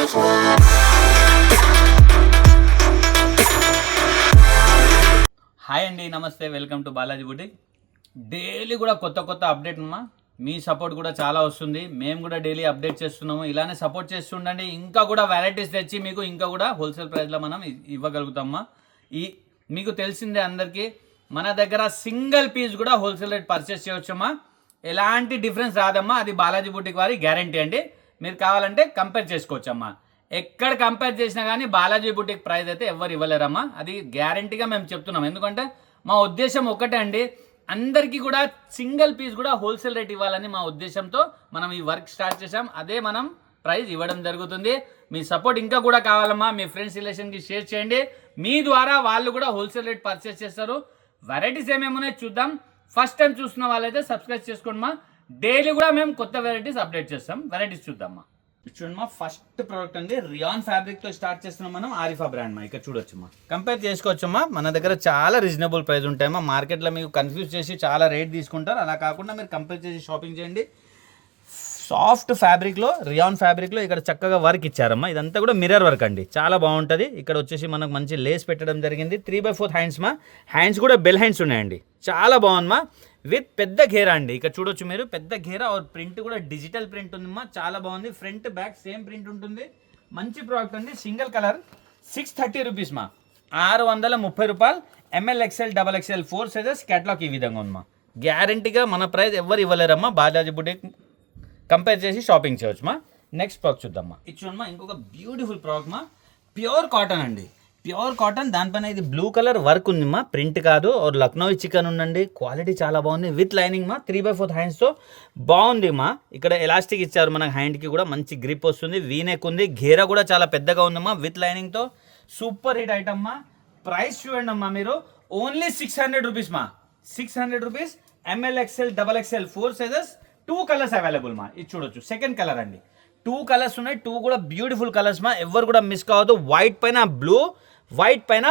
Hi అండి, నమస్తే, welcome to Balaji boutique. Daily కూడా కొత్త కొత్త అప్డేట్ అమ్మా. మీ సపోర్ట్ కూడా చాలా వస్తుంది. మేము కూడా డైలీ అప్డేట్ చేస్తున్నాము. ఇలానే సపోర్ట్ చేస్తుండండి. ఇంకా కూడా వెరైటీస్ తెచ్చి మీకు ఇంకా కూడా హోల్సేల్ ప్రైస్లో మనం ఇవ్వగలుగుతామమ్మా. మీకు తెలిసిందే అందరికీ, మన దగ్గర సింగిల్ పీస్ కూడా హోల్సేల్ రేట్ పర్చేస్ చేయవచ్చమ్మా. ఎలాంటి డిఫరెన్స్ రాదమ్మా. అది బాలాజీ బుటిక్ వారి గ్యారంటీ అండి. మీరు కావాలంటే కంపేర్ చేసుకోవచ్చమ్మా. ఎక్కడ కంపేర్ చేసినా కానీ బాలాజీ బుటిక్ ప్రైస్ అయితే ఎవరు ఇవ్వలేరమ్మా. అది గ్యారంటీగా మేము చెప్తున్నాం. ఎందుకంటే మా ఉద్దేశం ఒకటే అండి, అందరికీ కూడా సింగిల్ పీస్ కూడా హోల్సేల్ రేట్ ఇవ్వాలని మా ఉద్దేశంతో మనం ఈ వర్క్ స్టార్ట్ చేసాం. అదే మనం ప్రైస్ ఇవ్వడం జరుగుతుంది. మీ సపోర్ట్ ఇంకా కూడా కావాలమ్మా. మీ ఫ్రెండ్స్ రిలేషన్కి షేర్ చేయండి. మీ ద్వారా వాళ్ళు కూడా హోల్సేల్ రేట్ పర్చేస్ చేస్తారు. వెరైటీస్ ఏమేమి ఉన్నాయో చూద్దాం. ఫస్ట్ టైం చూస్తున్న వాళ్ళైతే సబ్స్క్రైబ్ చేసుకోండి. డైలీ కూడా మేము కొత్త వెరైటీస్ అప్డేట్ చేస్తాం. వెరైటీస్ చూద్దామా. చూడమ్మా, ఫస్ట్ ప్రోడక్ట్ అండి రియాన్ ఫ్యాబ్రిక్ తో స్టార్ట్ చేస్తున్నాం మనం. ఆరిఫా బ్రాండ్ మా. ఇక్కడ చూడొచ్చమ్మా, కంపేర్ చేసుకోవచ్చమ్మా. మన దగ్గర చాలా రీజనబుల్ ప్రైస్ ఉంటాయమ్మా. మార్కెట్లో మీకు కన్ఫ్యూజ్ చేసి చాలా రేట్ తీసుకుంటారు. అలా కాకుండా మీరు కంపేర్ చేసి షాపింగ్ చేయండి. సాఫ్ట్ ఫ్యాబ్రిక్లో, రియాన్ ఫ్యాబ్రిక్లో ఇక్కడ చక్కగా వర్క్ ఇచ్చారమ్మా. ఇదంతా కూడా మిర్రర్ వర్క్ అండి, చాలా బాగుంటుంది. ఇక్కడ వచ్చేసి మనకు మంచి లేస్ పెట్టడం జరిగింది. 3/4 హ్యాండ్స్ మా. హ్యాండ్స్ కూడా బెల్ హ్యాండ్స్ ఉన్నాయండి. చాలా బాగుందమ్మా. విత్ పెద్ద ఘేరా అండి. ఇక్కడ చూడొచ్చు మీరు, పెద్ద ఘేరా. ప్రింట్ కూడా డిజిటల్ ప్రింట్ ఉందమ్మా. చాలా బాగుంది. ఫ్రంట్ బ్యాక్ సేమ్ ప్రింట్ ఉంటుంది. మంచి ప్రోడక్ట్ అండి. సింగిల్ కలర్ 630 రూపీస్ మా. 630 రూపాయలు. ML XL XXL 4 sizes. Catalogue ఈ విధంగా ఉందమ్మా. గ్యారంటీగా మన ప్రైస్ ఎవరు ఇవ్వలేరమ్మా. బాలాజీ బుటిక్ కంపేర్ చేసి షాపింగ్ చేయవచ్చు మా. నెక్స్ట్ ప్రోడక్ట్ చూద్దామా. ఇది చూడమ్మా, ఇంకొక బ్యూటిఫుల్ ప్రోడక్ట్ మా. ప్యూర్ కాటన్ అండి, ప్యూర్ కాటన్. దానిపైన ఇది బ్లూ కలర్ వర్క్ ఉంది మా. ప్రింట్ కాదు. లక్నో చికెన్ ఉందండి. క్వాలిటీ చాలా బాగుంది. విత్ లైనింగ్ మా. 3/4 హ్యాండ్స్తో బాగుంది మా. ఇక్కడ ఎలాస్టిక్ ఇచ్చారు మన హ్యాండ్కి కూడా. మంచి గ్రిప్ వస్తుంది. వీనెక్ ఉంది. ఘేరా కూడా చాలా పెద్దగా ఉందమ్మా. విత్ లైనింగ్తో సూపర్ హిట్ ఐటమ్ మా. ప్రైస్ చూడండి అమ్మా మీరు, ఓన్లీ 600 రూపీస్ మా. 600 rupees. ML XL XXL 4 sizes. 2 colours available మా. ఇది చూడొచ్చు, సెకండ్ కలర్ అండి. 2 కలర్స్ ఉన్నాయి. 2 కూడా బ్యూటిఫుల్ కలర్స్ మా. ఎవరు కూడా మిస్ కావద్దు. వైట్ పైన బ్లూ, వైట్ పైన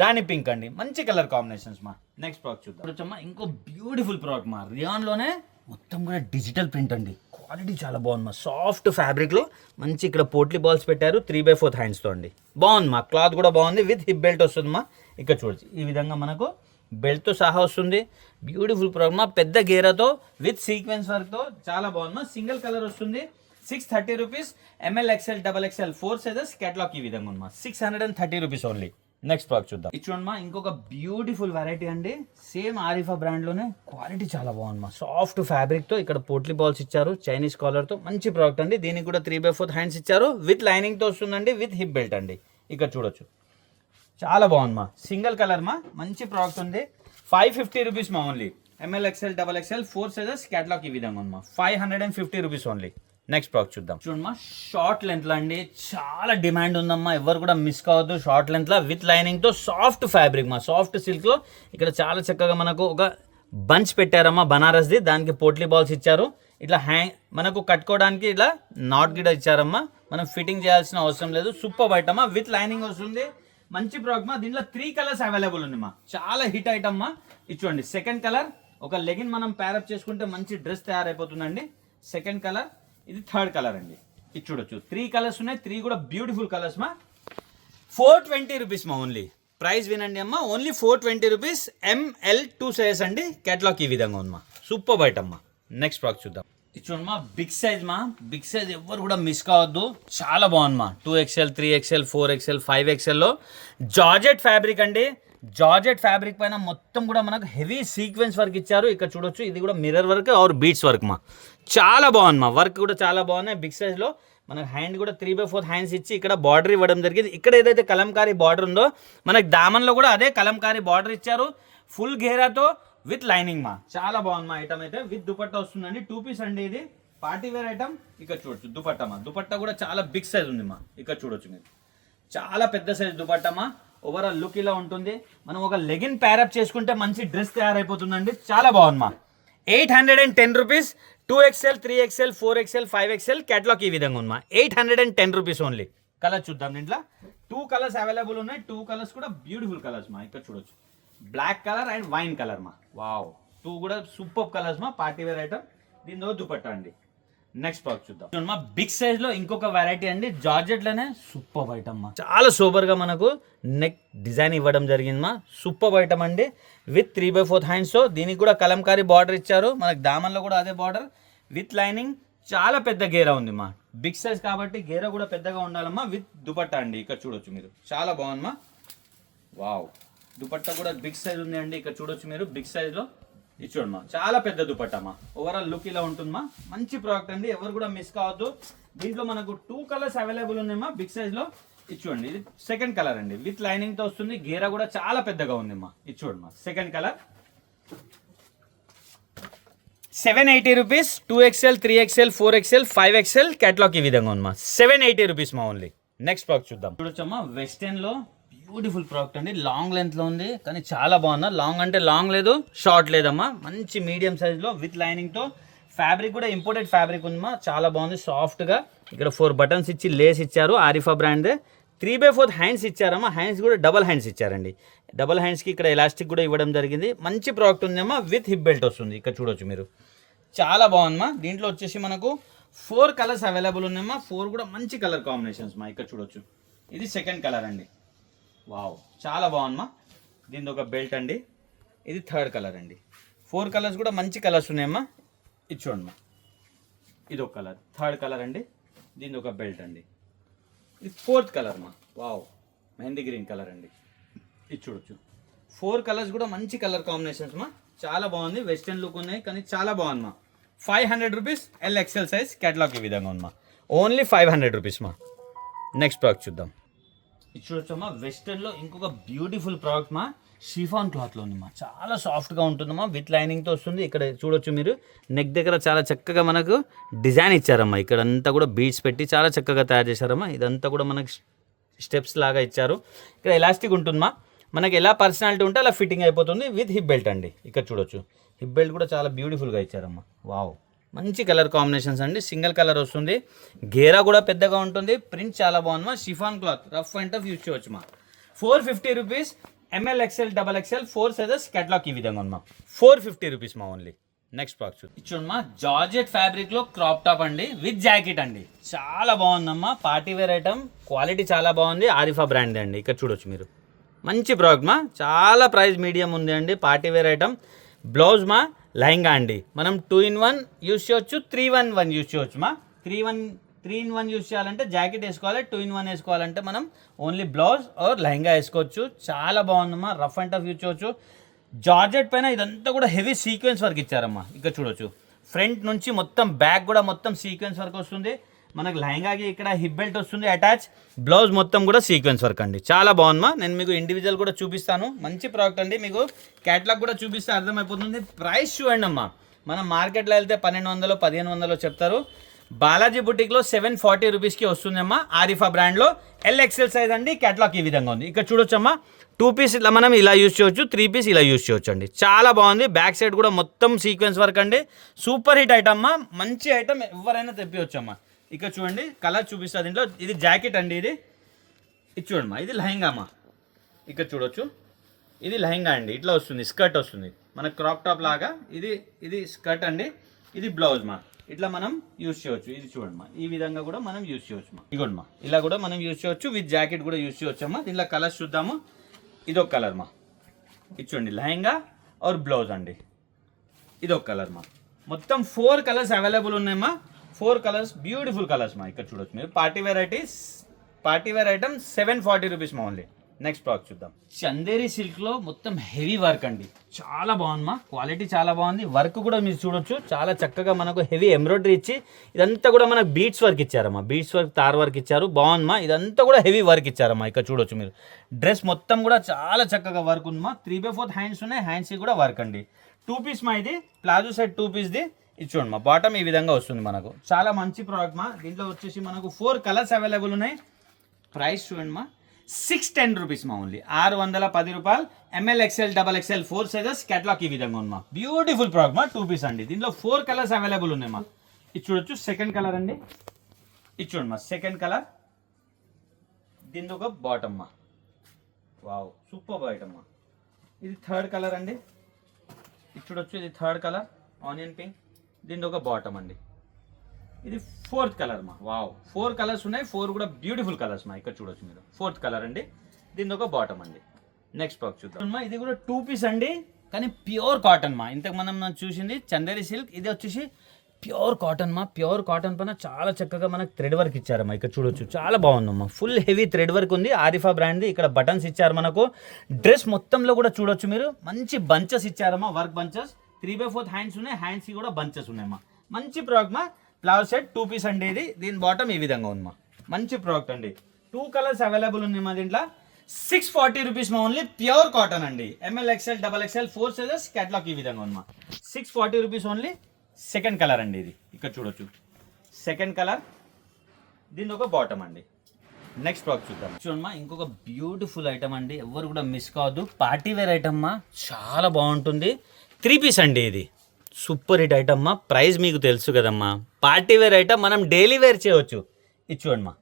రాణి పింక్ అండి. మంచి కలర్ కాంబినేషన్స్ మా. నెక్స్ట్ ప్రోడక్ట్ చూద్దాం. ఇంకో బ్యూటిఫుల్ ప్రోడక్ట్ మా. రియాన్లోనే మొత్తం కూడా డిజిటల్ ప్రింట్ అండి. క్వాలిటీ చాలా బాగుంది మా. సాఫ్ట్ ఫ్యాబ్రిక్లో మంచి ఇక్కడ పోట్లీ బాల్స్ పెట్టారు. 3/4 హ్యాండ్స్తో అండి. బాగుంది మా. క్లాత్ కూడా బాగుంది. విత్ హిప్ బెల్ట్ వస్తుంది మా. ఇక్కడ చూడొచ్చు, ఈ విధంగా మనకు బెల్ట్తో సహా వస్తుంది. బ్యూటిఫుల్ ప్రోడక్ట్ మా. పెద్ద గేరాతో విత్ సీక్వెన్స్ వర్క్తో చాలా బాగుంది మా. సింగిల్ కలర్ వస్తుంది. 630 rupees. ML XL XXL 4 sizes. Catalogue ఈ విధంగా ఉంది మా. 630 రూపీస్ ఓన్లీ. నెక్స్ట్ ప్రోడక్ట్ చూద్దాం. ఇది చూడండి మా, ఇంకొక బ్యూటిఫుల్ వెరైటీ అండి. సేమ్ ఆరిఫా బ్రాండ్లోనే. క్వాలిటీ చాలా బాగుంది మా. సాఫ్ట్ ఫ్యాబ్రిక్తో ఇక్కడ పోట్లీ బాల్స్ ఇచ్చారు. చైనీస్ కాలర్తో మంచి ప్రోడక్ట్ అండి. దీనికి కూడా 3/4 హ్యాండ్స్ ఇచ్చారు. విత్ లైనింగ్తో వస్తుందండి. విత్ హిప్ బెల్ట్ అండి. ఇక్కడ చూడొచ్చు, చాలా బాగుంది మా. సింగిల్ కలర్ మా. మంచి ప్రోడక్ట్ ఉంది. 550 రూపీస్ మా only. ML XL XXL 4 sizes. Catalogue ఈ విధంగా ఉంది మా. 550 రూపీస్ ఓన్లీ. నెక్స్ట్ ప్రోడక్ట్ చూద్దాం. చూడమ్మా, షార్ట్ లెంత్లో అండి. చాలా డిమాండ్ ఉందమ్మా. ఎవరు కూడా మిస్ కావద్దు. షార్ట్ లెంత్లో విత్ లైనింగ్తో సాఫ్ట్ ఫ్యాబ్రిక్ మా. సాఫ్ట్ సిల్క్లో ఇక్కడ చాలా చక్కగా మనకు ఒక బంచ్ పెట్టారమ్మా, బనారస్ది. దానికి పోట్లీ బాల్స్ ఇచ్చారు. ఇట్లా మనకు కట్టుకోవడానికి ఇట్లా నాట్ గిడ ఇచ్చారమ్మా. మనం ఫిట్టింగ్ చేయాల్సిన అవసరం లేదు. సూపర్ ఐటమ్ మా. విత్ లైనింగ్ వస్తుంది. మంచి ప్రోడక్ట్ మా. దీంట్లో 3 కలర్స్ అవైలబుల్ ఉంది మా. చాలా హిట్ ఐటమ్ మా. ఇది చూడండి, సెకండ్ కలర్. ఒక లెగిన్ మనం ప్యారప్ చేసుకుంటే మంచి డ్రెస్ తయారైపోతుందండి. Second colour. ఇది థర్డ్ కలర్ అండి. ఇది చూడొచ్చు, 3 కలర్స్ ఉన్నాయి. 3 కూడా బ్యూటిఫుల్ కలర్స్ మా. 420 రూపీస్ మా ఓన్లీ. ప్రైస్ వినండి అమ్మా, ఓన్లీ 420 రూపీస్. ML 2 సైజెస్ అండి. క్యాటలాగ్ ఈ విధంగా ఉంది మా. సూపర్ ఐటమ్ మా. నెక్స్ట్ ప్రోడక్ట్ చూద్దాం. ఇది చూడండి మా, బిగ్ సైజ్ మా. బిగ్ సైజ్ ఎవరు కూడా మిస్ కావద్దు. చాలా బాగుంది మా. 2XL 3XL 4XL 5XLలో జార్జెట్ ఫ్యాబ్రిక్ అండి. జార్జెట్ ఫ్యాబ్రిక్ పైన మొత్తం కూడా మనకు హెవీ సీక్వెన్స్ వర్క్ ఇచ్చారు. ఇక్కడ చూడొచ్చు, ఇది కూడా mirror work or beads work మా. చాలా బాగుంది మా. వర్క్ కూడా చాలా బాగున్నాయి. బిగ్ సైజ్లో మనకు హ్యాండ్ కూడా 3/4 హ్యాండ్స్ ఇచ్చి ఇక్కడ బార్డర్ ఇవ్వడం జరిగింది. ఇక్కడ ఏదైతే కలంకారీ బార్డర్ ఉందో మనకు దామన్లో కూడా అదే కలంకారీ బార్డర్ ఇచ్చారు. ఫుల్ ఘేరాతో విత్ లైనింగ్ మా. చాలా బాగుంది మా. ఐటమ్ అయితే విత్ దుపట్టా వస్తుందండి. 2 పీస్ అండి. ఇది పార్టీ వేర్ ఐటమ్. ఇక్కడ చూడొచ్చు దుపట్టా మా. దుపట్టా కూడా చాలా బిగ్ సైజ్ ఉంది మా. ఇక్కడ చూడొచ్చు మీరు, చాలా పెద్ద సైజ్ దుపట్టా మా. ఓవరాల్ లుక్ ఇలా ఉంటుంది. మనం ఒక లెగిన్ ప్యారప్ చేసుకుంటే మంచి డ్రెస్ తయారైపోతుందండి. చాలా బాగుంది మా. 810 rupees. 2XL 3XL 4XL 5XL. Catalogue ఈ విధంగా ఉంది మా. 810 రూపీస్ ఓన్లీ. కలర్ చూద్దాం. దీంట్లో 2 కలర్స్ అవైలబుల్ ఉన్నాయి. 2 కలర్స్ కూడా బ్యూటిఫుల్ కలర్స్ మా. ఇక్కడ చూడొచ్చు, black colour and wine colour మా. వావ్, 2 కూడా సూపర్ కలర్స్ మా. Party wear item. దీనిలో దుపట్టా అండి. నెక్స్ట్ ప్రాడక్ట్ చూద్దాం. మా బిగ్ సైజ్ లో ఇంకొక వెరైటీ అండి, జార్జెట్ లోనే సూపర్ ఐటమ్ మా, చాలా సూపర్ గా మనకు నెక్ డిజైన్ ఇవ్వడం జరిగింది మా. సూపర్ ఐటమ్ అండి విత్ 3/4 హ్యాండ్స్. దీనికి కూడా కలంకారీ బార్డర్ ఇచ్చారు, మనకి దామన్లో కూడా అదే బార్డర్ విత్ లైనింగ్. చాలా పెద్ద గేరా ఉంది మా, బిగ్ సైజ్ కాబట్టి గేరా కూడా పెద్దగా ఉండాలమ్మా. విత్ దుపట్టా అండి, ఇక్కడ చూడొచ్చు మీరు, చాలా బాగుందమ్మా. వావ్, దుపట్టా కూడా బిగ్ సైజ్ ఉంది అండి, ఇక్కడ చూడొచ్చు మీరు బిగ్ సైజ్ లో. ఇది చూడమ్మా, చాలా పెద్ద దుపట్టమ్మా. ఓవరాల్ లుక్ ఇలా ఉంటుందమ్మా. మంచి ప్రోడక్ట్ అండి, ఎవరు కూడా మిస్ కావద్దు. దీంట్లో మనకు 2 కలర్స్ అవైలబుల్ ఉన్నాయమ్మా బిగ్ సైజ్ లో. ఇది చూడండి, ఇది సెకండ్ కలర్ అండి, విత్ లైనింగ్ తో వస్తుంది. గేరా కూడా చాలా పెద్దగా ఉందమ్మా. ఇది చూడమ్మా, second colour. 780 rupees. 2XL, 3XL, 4XL, 5XL catalogue ఈ విధంగా ఉందమ్మా. 780 రూపీస్ మా ఓన్లీ. నెక్స్ట్ ప్రోడక్ట్ చూద్దాం. చూడొచ్చమ్మా, వెస్టర్న్ లో బ్యూటిఫుల్ ప్రోడక్ట్ అండి. లాంగ్ లెంత్ లో ఉంది కానీ చాలా బాగుందా. లాంగ్ అంటే లాంగ్ లేదు, షార్ట్ లేదమ్మా. మంచి మీడియం సైజ్ లో విత్ లైనింగ్ తో. ఫ్యాబ్రిక్ కూడా ఇంపోర్టెడ్ ఫ్యాబ్రిక్ ఉందమ్మా, చాలా బాగుంది సాఫ్ట్ గా. ఇక్కడ 4 బటన్స్ ఇచ్చి లేస్ ఇచ్చారు, ఆరిఫా బ్రాండ్. 3/4 హ్యాండ్స్ ఇచ్చారమ్మా. హ్యాండ్స్ కూడా డబల్ హ్యాండ్స్ ఇచ్చారండి. డబల్ హ్యాండ్స్ కి ఇక్కడ ఎలాస్టిక్ కూడా ఇవ్వడం జరిగింది. మంచి ప్రోడక్ట్ ఉందమ్మా, విత్ హిప్ బెల్ట్ వస్తుంది. ఇక్కడ చూడొచ్చు మీరు, చాలా బాగుందమ్మా. దీంట్లో వచ్చేసి మనకు 4 కలర్స్ అవైలబుల్ ఉన్నాయమ్మా. 4 కూడా మంచి కలర్ కాంబినేషన్స్ మా. ఇక్కడ చూడొచ్చు, ఇది సెకండ్ కలర్ అండి. వావ్, చాలా బాగుందమ్మా. దీని ఒక బెల్ట్ అండి, ఇది థర్డ్ కలర్ అండి. 4 కలర్స్ కూడా మంచి కలర్స్ ఉన్నాయమ్మా. ఇది చూడమ్మా, ఇది ఒక కలర్, థర్డ్ కలర్ అండి. దీని ఒక బెల్ట్ అండి, ఇది ఫోర్త్ కలర్ మా. వావ్, మెహందీ గ్రీన్ కలర్ అండి. ఇది చూడొచ్చు, 4 కలర్స్ కూడా మంచి కలర్ కాంబినేషన్స్ మా. చాలా బాగుంది, వెస్టర్న్ లుక్ ఉన్నాయి కానీ చాలా బాగుంది మా. 500 రూపీస్. LXL సైజ్ కేటలాగ్ ఈ విధంగా ఉంది మా. ఓన్లీ 500 రూపీస్ మా. నెక్స్ట్ ప్రోడక్ట్ చూద్దాం. ఇది చూడొచ్చమ్మా, వెస్టర్న్ లో ఇంకొక బ్యూటిఫుల్ ప్రోడక్ట్ మా. షిఫాన్ క్లాత్ లో ఉంది మా, చాలా సాఫ్ట్ గా ఉంటుందమ్మా. విత్ లైనింగ్ తో వస్తుంది. ఇక్కడ చూడొచ్చు మీరు, నెక్ దగ్గర చాలా చక్కగా మనకు డిజైన్ ఇచ్చారమ్మా. ఇక్కడ అంతా కూడా బీడ్స్ పెట్టి చాలా చక్కగా తయారు చేశారమ్మా. ఇదంతా కూడా మనకి స్టెప్స్ లాగా ఇచ్చారు. ఇక్కడ ఎలాస్టిక్ ఉంటుందమ్మా, మనకి ఎలా పర్సనాలిటీ ఉంటే అలా ఫిట్టింగ్ అయిపోతుంది. విత్ హిప్ బెల్ట్ అండి. ఇక్కడ చూడొచ్చు, హిప్ బెల్ట్ కూడా చాలా బ్యూటిఫుల్గా ఇచ్చారమ్మా. వావ్, మంచి కలర్ కాంబినేషన్స్ అండి. సింగిల్ కలర్ వస్తుంది, గేరా కూడా పెద్దగా ఉంటుంది. ప్రింట్ చాలా బాగుందమ్మా. Chiffon cloth, rough and tough use చేయవచ్చు మా. 450 rupees. ML, XL, XXL 4 sizes catalogue ఈ విధంగా ఉందమ్మా. 450 రూపీస్ మా ఓన్లీ. నెక్స్ట్ బాక్స్ చూడమ్మా, జార్జెట్ ఫ్యాబ్రిక్ లో క్రాప్ టాప్ అండి, విత్ జాకెట్ అండి. చాలా బాగుందమ్మా, పార్టీ వేర్ ఐటమ్. క్వాలిటీ చాలా బాగుంది, ఆరిఫా బ్రాండ్ అండి. ఇక్కడ చూడొచ్చు మీరు, మంచి ప్రోడక్ట్ మా. చాలా ప్రైస్ మీడియం ఉంది అండి. Party wear item. బ్లౌజ్ మా లెహంగా అండి. మనం 2-in-1 యూస్ చేయొచ్చు, 3-1 యూస్ చేయొచ్చు మా. 3-in-1 యూస్ చేయాలంటే జాకెట్ వేసుకోవాలి, 2-in-1 వేసుకోవాలంటే మనం ఓన్లీ బ్లౌజ్ ఆర్ లెహంగా వేసుకోవచ్చు. చాలా బాగుందమ్మా, రఫ్ అండ్ టఫ్ యూస్ చేయొచ్చు. జార్జెట్ పైన ఇదంతా కూడా హెవీ సీక్వెన్స్ వర్క్ ఇచ్చారమ్మా. ఇక్కడ చూడొచ్చు, ఫ్రంట్ నుంచి మొత్తం బ్యాక్ కూడా మొత్తం సీక్వెన్స్ వర్క్ వస్తుంది. మనకు లెహంగాకి ఇక్కడ హిప్ బెల్ట్ వస్తుంది అటాచ్. బ్లౌజ్ మొత్తం కూడా సీక్వెన్స్ వర్క్ అండి. చాలా బాగుందమ్మా. నేను మీకు ఇండివిజువల్ కూడా చూపిస్తాను. మంచి ప్రోడక్ట్ అండి. మీకు క్యాటలాగ్ కూడా చూపిస్తే అర్థమైపోతుంది. ప్రైస్ చూడండి అమ్మా, మనం మార్కెట్లో వెళ్తే 1200, 1500 చెప్తారు. బాలాజీ బుటిక్లో 740 రూపీస్కి వస్తుందమ్మా. ఆరిఫా బ్రాండ్లో LXL సైజ్ అండి. క్యాటలాగ్ ఈ విధంగా ఉంది. ఇక్కడ చూడొచ్చమ్మా, 2 పీస్ ఇలా మనం ఇలా యూజ్ చేయొచ్చు, 3 పీస్ ఇలా యూజ్ చేయొచ్చు అండి. చాలా బాగుంది. బ్యాక్ సైడ్ కూడా మొత్తం సీక్వెన్స్ వర్క్ అండి. సూపర్ హిట్ ఐటమ్ అమ్మా, మంచి ఐటమ్, ఎవరైనా తెప్పివచ్చమ్మా. ఇక్కడ చూడండి, కలర్ చూపిస్తా దీంట్లో. ఇది జాకెట్ అండి, ఇది చూడమ్మా, ఇది లెహంగా అమ్మా. ఇక్కడ చూడొచ్చు, ఇది లెహంగా అండి. ఇట్లా వస్తుంది, స్కర్ట్ వస్తుంది మన క్రాప్ టాప్ లాగా. ఇది స్కర్ట్ అండి, ఇది బ్లౌజ్ మా. ఇట్లా మనం యూజ్ చేయొచ్చు. ఇది చూడమ్మా, ఈ విధంగా కూడా మనం యూజ్ చేయొచ్చు మా. ఇగోండి, ఇలా కూడా మనం యూజ్ చేయొచ్చు. విత్ జాకెట్ కూడా యూజ్ చేయొచ్చు అమ్మా. దీంట్లో కలర్స్ చూద్దాము. ఇదొక కలర్ మా. ఇది చూడండి, లెహంగా ఆర్ బ్లౌజ్ అండి. ఇదొక కలర్ మా. మొత్తం 4 కలర్స్ అవైలబుల్ ఉన్నాయమ్మా. 4 కలర్స్, బ్యూటిఫుల్ కలర్స్ మా. ఇక్కడ చూడొచ్చు మీరు, పార్టీ వేర్ ఐటమ్ 740 రూపీస్ మా ఓన్లీ. నెక్స్ట్ ప్రోడక్ట్ చూద్దాం. చందేరి సిల్క్ లో మొత్తం హెవీ వర్క్ అండి. చాలా బాగుందమ్మా, క్వాలిటీ చాలా బాగుంది. వర్క్ కూడా మీరు చూడొచ్చు, చాలా చక్కగా మనకు హెవీ ఎంబ్రాయిడరీ ఇచ్చి ఇదంతా కూడా మనకు బీడ్స్ వర్క్ ఇచ్చారమ్మా. బీడ్స్ వర్క్, తార్ వర్క్ ఇచ్చారు. బాగుందమ్మా, ఇదంతా కూడా హెవీ వర్క్ ఇచ్చారమ్మా. ఇక్కడ చూడొచ్చు మీరు, డ్రెస్ మొత్తం కూడా చాలా చక్కగా వర్క్ ఉందమ్మా. 3/4 హ్యాండ్స్ ఉన్నాయి, హ్యాండ్స్ కూడా వర్క్ అండి. 2 పీస్ మా. ఇది ప్లాజో సెట్ 2 పీస్ది. ఇది చూడండి మా, బాటమ్ ఈ విధంగా వస్తుంది మనకు. చాలా మంచి ప్రోడక్ట్ మా. దీంట్లో వచ్చేసి మనకు 4 కలర్స్ అవైలబుల్ ఉన్నాయి. ప్రైస్ చూడండి మా, 610 రూపీస్ మా ఓన్లీ. 610 రూపాయలు. ML, XL, XXL 4 sizes catalogue ఈ విధంగా ఉంది మా. బ్యూటిఫుల్ ప్రోడక్ట్ మా, 2 పీస్ అండి. దీంట్లో 4 కలర్స్ అవైలబుల్ ఉన్నాయి మా. ఇది చూడొచ్చు, సెకండ్ కలర్ అండి. ఇది చూడండి మా, సెకండ్ కలర్. దీని ఒక బాటమ్ మా. వావ్, సూపర్ ఐటమ్ మా. ఇది థర్డ్ కలర్ అండి. ఇది చూడొచ్చు, ఇది థర్డ్ కలర్, ఆనియన్ పింక్. దీని ఒక బాటమ్ అండి. ఇది 4th కలర్ మా. వావ్, 4 కలర్స్ ఉన్నాయి, 4 కూడా బ్యూటిఫుల్ కలర్స్ మా. ఇక్కడ చూడొచ్చు మీరు 4th కలర్ అండి. దీని ఒక బాటమ్ అండి. నెక్స్ట్ ఫ్రాక్ చూద్దాం మా. ఇది కూడా 2 పీస్ అండి, కానీ ప్యూర్ కాటన్ మా. ఇంతకు మనం చూసింది చందేరి సిల్క్, ఇది వచ్చేసి ప్యూర్ కాటన్ మా. ప్యూర్ కాటన్ పైన చాలా చక్కగా మనకు థ్రెడ్ వర్క్ ఇచ్చారమ్మా. ఇక్కడ చూడొచ్చు చాలా బాగుందమ్మా. ఫుల్ హెవీ థ్రెడ్ వర్క్ ఉంది. ఆరిఫా బ్రాండ్ది. ఇక్కడ బటన్స్ ఇచ్చారు మనకు. డ్రెస్ మొత్తంలో కూడా చూడొచ్చు మీరు మంచి బంచెస్ ఇచ్చారమ్మా, వర్క్ బంచెస్. 3/4 హ్యాండ్స్ ఉన్నాయి, హ్యాండ్స్కి కూడా బంచెస్ ఉన్నాయమ్మా. మంచి ప్రోడక్ట్ మా. ఫ్లవర్ సెట్ 2 పీస్ అండి ఇది. దీని బాటమ్ ఈ విధంగా ఉందమ్మా. మంచి ప్రోడక్ట్ అండి. 2 కలర్స్ అవైలబుల్ ఉంది మా దీంట్లో. 640 రూపీస్ మా. ఓన్లీ ప్యూర్ కాటన్ అండి. ML XL XXL 4 sizes. Catalogue ఈ విధంగా ఉందమ్మా. 640 రూపీస్ ఓన్లీ. సెకండ్ కలర్ అండి ఇది. ఇక్కడ చూడొచ్చు సెకండ్ కలర్. దీని ఒక బాటమ్ అండి. నెక్స్ట్ ప్రోడక్ట్ చూద్దాం. చూడమ్మా, ఇంకొక బ్యూటిఫుల్ ఐటమ్ అండి. ఎవరు కూడా మిస్ కావద్దు. పార్టీ వేర్ ఐటమ్ మా. చాలా బాగుంటుంది. 3 పీస్ అండి ఇది. సూపర్ హిట్ ఐటమ్ మా. ప్రైస్ మీకు తెలుసు కదమ్మా. పార్టీ వేర్ ఐటమ్ మనం డైలీ వేర్ చేయవచ్చు. ఇది చూడండి మా.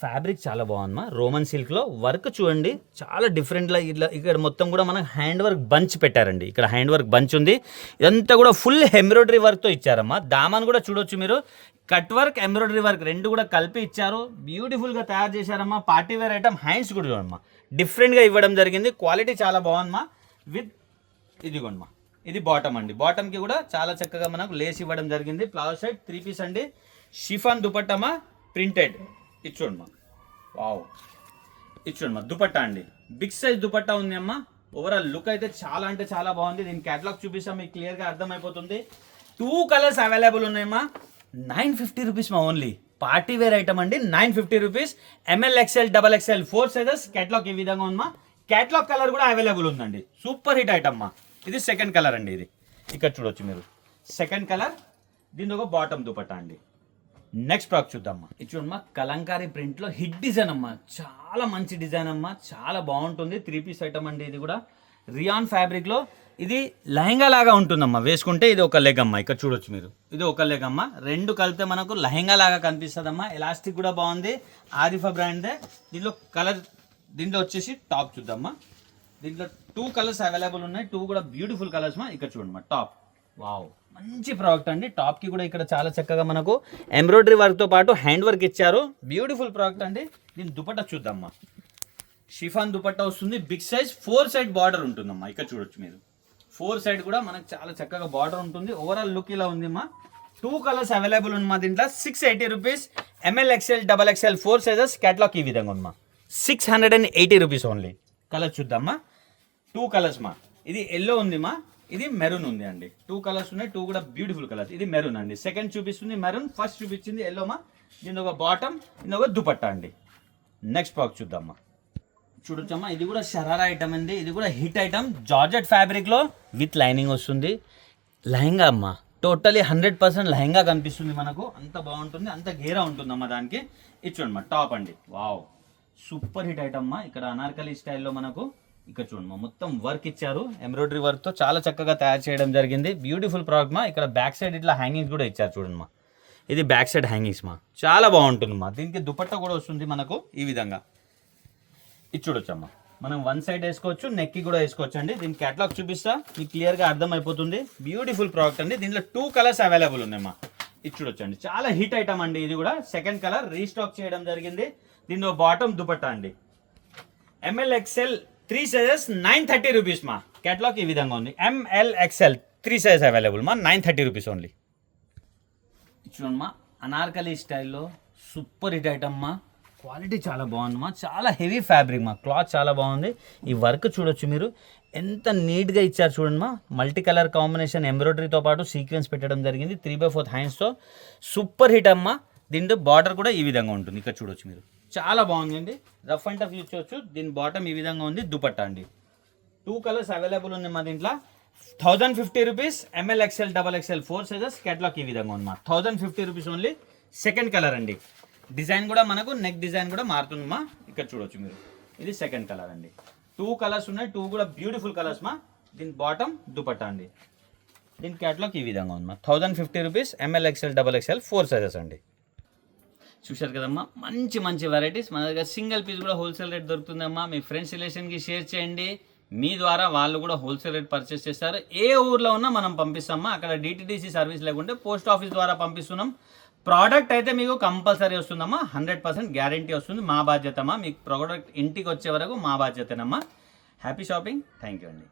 ఫ్యాబ్రిక్ చాలా బాగుందమ్మా. రోమన్ సిల్క్లో వర్క్ చూడండి చాలా డిఫరెంట్గా. ఇట్లా ఇక్కడ మొత్తం కూడా మనకు హ్యాండ్ వర్క్ బంచ్ పెట్టారండి. ఇక్కడ హ్యాండ్ వర్క్ బంచ్ ఉంది. ఇదంతా కూడా ఫుల్ ఎంబ్రాయిడరీ వర్క్తో ఇచ్చారమ్మా. దామాన్ కూడా చూడొచ్చు మీరు. కట్ వర్క్, ఎంబ్రాయిడరీ వర్క్ రెండు కూడా కలిపి ఇచ్చారు. బ్యూటిఫుల్గా తయారు చేశారమ్మా. Party wear item. హ్యాండ్స్ కూడా చూడమ్మా డిఫరెంట్గా ఇవ్వడం జరిగింది. క్వాలిటీ చాలా బాగుందమ్మా. విత్ ఇదిగోండమ్మా, ఇది బాటమ్ అండి. బాటమ్కి కూడా చాలా చక్కగా మనకు లేస్ ఇవ్వడం జరిగింది. ఫ్లవర్ సైడ్ 3 పీస్ అండి. షిఫాన్ దుపట్టమా, ప్రింటెడ్. ఇచ్చోండమ్మా. వావ్, ఇచ్చోండమ్మా దుపట్టా అండి. బిగ్ సైజ్ దుపట్టా ఉంది అమ్మా. ఓవరాల్ లుక్ అయితే చాలా అంటే చాలా బాగుంది. దీని క్యాటలాగ్ చూపిస్తాం, మీకు క్లియర్గా అర్థమైపోతుంది. 2 కలర్స్ అవైలబుల్ ఉన్నాయమ్మా. 950 రూపీస్ మా. ఓన్లీ పార్టీ వేర్ ఐటమ్ అండి. 950 rupees. ML XL XXL 4 sizes. Catalogue ఈ విధంగా ఉందమ్మా. క్యాటలాగ్ కలర్ కూడా అవైలబుల్ ఉందండి. సూపర్ హిట్ ఐటమ్ మా. ఇది సెకండ్ కలర్ అండి. ఇది ఇక్కడ చూడొచ్చు మీరు సెకండ్ కలర్. దీని ఒక బాటమ్ దుపట్టా అండి. నెక్స్ట్ ప్రోడక్ట్ చూద్దామ్మా. ఇది చూడమ్మా, కలంకారీ ప్రింట్లో హిట్ డిజైన్ అమ్మా. చాలా మంచి డిజైన్ అమ్మా. చాలా బాగుంటుంది. 3 పీస్ ఐటమ్ అండి. ఇది కూడా రియాన్ ఫ్యాబ్రిక్లో. ఇది లెహంగా లాగా ఉంటుందమ్మా వేసుకుంటే. ఇది ఒక లెగ్ అమ్మా. ఇక్కడ చూడొచ్చు మీరు. ఇది ఒక లెగ్ అమ్మా. రెండు కలిపితే మనకు లెహంగా లాగా కనిపిస్తుందమ్మా. ఎలాస్టిక్ కూడా బాగుంది. ఆరిఫా బ్రాండ్దే. దీనిలో కలర్, దీంట్లో వచ్చేసి టాప్ చూద్దామ్మా. దీంట్లో 2 కలర్స్ అవైలబుల్ ఉన్నాయి. 2 కూడా బ్యూటిఫుల్ కలర్స్ మా. ఇక్కడ చూడండి మా టాప్. వావ్, మంచి ప్రోడక్ట్ అండి. టాప్కి కూడా ఇక్కడ చాలా చక్కగా మనకు ఎంబ్రాయిడరీ వర్క్తో పాటు హ్యాండ్ వర్క్ ఇచ్చారు. బ్యూటిఫుల్ ప్రోడక్ట్ అండి. దీని దుపట్టా చూద్దామ్మా. షిఫాన్ దుపట్టా వస్తుంది. బిగ్ సైజ్ 4 సైడ్ బార్డర్ ఉంటుందమ్మా. ఇక్కడ చూడొచ్చు మీరు. 4 సైడ్ కూడా మనకు చాలా చక్కగా బార్డర్ ఉంటుంది. ఓవరాల్ లుక్ ఇలా ఉందమ్మా. 2 కలర్స్ అవైలబుల్ ఉంది మా దీంట్లో. 680 rupees. ML XL XXL 4 sizes. Catalogue ఈ విధంగా ఉందమ్మా. 680 రూపీస్ ఓన్లీ. కలర్ చూద్దామ్మా. 2 కలర్స్ మా. ఇది ఎల్లో ఉంది మా. ఇది మెరూన్ ఉంది అండి. 2 కలర్స్ ఉన్నాయి. 2 కూడా బ్యూటిఫుల్ కలర్స్. ఇది మెరూన్ అండి. సెకండ్ చూపిస్తుంది మెరూన్. ఫస్ట్ చూపించింది ఎల్లో మా. దీని ఒక బాటమ్, దీని ఒక దుపట్టా అండి. నెక్స్ట్ ప్రోడక్ట్ చూద్దామా. చూడొచ్చమ్మా, ఇది కూడా షరారా ఐటమ్ అండి. ఇది కూడా హిట్ ఐటమ్. జార్జెట్ ఫ్యాబ్రిక్లో విత్ లైనింగ్ వస్తుంది. లెహంగా అమ్మ, టోటలీ 100% లెహంగా కనిపిస్తుంది మనకు. అంత బాగుంటుంది, అంత గేరా ఉంటుందమ్మా దానికి. ఇది చూడమ్మా టాప్ అండి. వావ్, సూపర్ హిట్ ఐటమ్ అమ్మా. ఇక్కడ అనార్కలి స్టైల్లో మనకు ఇక్కడ చూడమ్మా మొత్తం వర్క్ ఇచ్చారు. ఎంబ్రాయిడరీ వర్క్తో చాలా చక్కగా తయారు చేయడం జరిగింది. బ్యూటిఫుల్ ప్రోడక్ట్ మా. ఇక్కడ బ్యాక్ సైడ్ ఇట్లా హ్యాంగింగ్స్ కూడా ఇచ్చారు చూడమ్మా. ఇది బ్యాక్ సైడ్ హ్యాంగింగ్స్ మా. చాలా బాగుంటుందమ్మా. దీనికి దుపట్టా కూడా వస్తుంది మనకు ఈ విధంగా. ఇది చూడొచ్చమ్మా, మనం 1 సైడ్ వేసుకోవచ్చు, నెక్కి కూడా వేసుకోవచ్చు అండి. దీని క్యాటలాగ్ చూపిస్తా, మీకు క్లియర్గా అర్థమైపోతుంది. బ్యూటిఫుల్ ప్రోడక్ట్ అండి. దీంట్లో 2 కలర్స్ అవైలబుల్ ఉన్నాయమ్మా. ఇది చూడొచ్చండి, చాలా హిట్ ఐటమ్ అండి. ఇది కూడా సెకండ్ కలర్ రీస్టాక్ చేయడం జరిగింది. దీనిలో బాటమ్ దుపట్టా అండి. ML XL 3 సైజెస్ 930 రూపీస్ మా. క్యాటలాగ్ ఈ విధంగా ఉంది. ML XL 3 సైజ్ అవైలబుల్ మా. 930 రూపీస్ ఓన్లీ. చూడమ్మా, అనార్కలి స్టైల్లో సూపర్ హిట్ ఐటమ్ మా. క్వాలిటీ చాలా బాగుందమ్మా. చాలా హెవీ ఫ్యాబ్రిక్ మా. క్లాత్ చాలా బాగుంది. ఈ వర్క్ చూడొచ్చు మీరు, ఎంత నీట్గా ఇచ్చారు చూడండి మా. మల్టీ కలర్ కాంబినేషన్ ఎంబ్రాయిడరీతో పాటు సీక్వెన్స్ పెట్టడం జరిగింది. 3/4 హ్యాండ్స్తో సూపర్ హిట్ అమ్మా. దీంట్లో బార్డర్ కూడా ఈ విధంగా ఉంటుంది. ఇక్కడ చూడొచ్చు మీరు, చాలా బాగుందండి. రఫ్ అండ్ టఫ్ యూజ్ చేయొచ్చు. దీని బాటమ్ ఈ విధంగా ఉంది. దుపట్టా అండి. 2 కలర్స్ అవైలబుల్ ఉంది మా దీంట్లో. 1050 rupees. ML XL XXL 4 sizes. Catalogue ఈ విధంగా ఉంది మా. 1050 రూపీస్ ఓన్లీ. సెకండ్ కలర్ అండి. డిజైన్ కూడా మనకు నెక్ డిజైన్ కూడా మారుతుంది మా. ఇక్కడ చూడొచ్చు మీరు, ఇది సెకండ్ కలర్ అండి. 2 కలర్స్ ఉన్నాయి. 2 కూడా బ్యూటిఫుల్ కలర్స్ మా. దీని బాటమ్ దుపట్టా అండి. దీని క్యాటలాగ్ ఈ విధంగా ఉంది మా. 1050 rupees. ML XL XXL 4 sizes అండి. చూశారు కదమ్మా, మంచి మంచి వెరైటీస్ మన దగ్గర. సింగిల్ పీస్ కూడా హోల్సేల్ రేట్ దొరుకుతుందమ్మా. మీ ఫ్రెండ్స్ రిలేషన్కి షేర్ చేయండి. మీ ద్వారా వాళ్ళు కూడా హోల్సేల్ రేట్ పర్చేస్ చేస్తారు. ఏ ఊర్లో ఉన్నా మనం పంపిస్తామా. అక్కడ DTDC సర్వీస్ లేకుంటే పోస్ట్ ఆఫీస్ ద్వారా పంపిస్తున్నాం. ప్రోడక్ట్ అయితే మీకు కంపల్సరీ వస్తుందమ్మా, 100% గ్యారంటీ వస్తుంది. మా బాధ్యతమ్మా, మీకు ప్రోడక్ట్ ఇంటికి వచ్చే వరకు మా బాధ్యతనమ్మా. Happy shopping. థ్యాంక్ యూ అండి.